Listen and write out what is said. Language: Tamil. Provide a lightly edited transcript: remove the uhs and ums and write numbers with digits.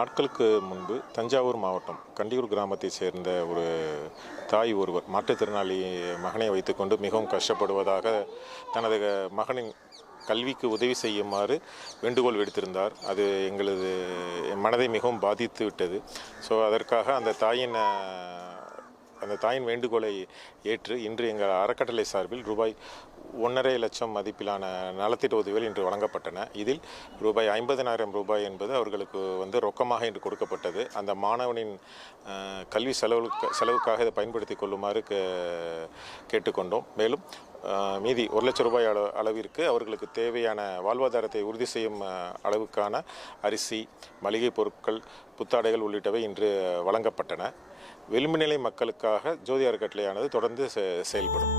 நாட்களுக்கு முன்பு தஞ்சாவூர் மாவட்டம் கண்டியூர் கிராமத்தைச் சேர்ந்த ஒரு தாய் ஒருவர் மாற்றுத்திறனாளி மகனை வைத்துக்கொண்டு மிகவும் கஷ்டப்படுவதாக தனது மகனின் கல்விக்கு உதவி செய்யுமாறு வேண்டுகோள் விடுத்திருந்தார். அது எங்களது மனதை மிகவும் பாதித்து விட்டது. ஸோ அதற்காக அந்த தாயின் வேண்டுகோளை ஏற்று இன்று எங்கள் அறக்கட்டளை சார்பில் ரூபாய் 1.5 லட்சம் மதிப்பிலான நலத்திட்ட உதவிகள் இன்று வழங்கப்பட்டன. இதில் ரூபாய் 50,000 என்பது அவர்களுக்கு ரொக்கமாக இன்று கொடுக்கப்பட்டது. அந்த மாணவனின் கல்வி செலவுக்காக இதை பயன்படுத்தி கொள்ளுமாறு கேட்டுக்கொண்டோம். மேலும் மீதி 1 லட்சம் ரூபாய் அளவிற்கு அவர்களுக்கு தேவையான வாழ்வாதாரத்தை உறுதி செய்யும் அளவுக்கான அரிசி, மளிகை பொருட்கள், புத்தாடைகள் உள்ளிட்டவை இன்று வழங்கப்பட்டன. விளிம்பு நிலை மக்களுக்காக ஜோதி அறக்கட்டளையானது தொடர்ந்து செயல்படும்.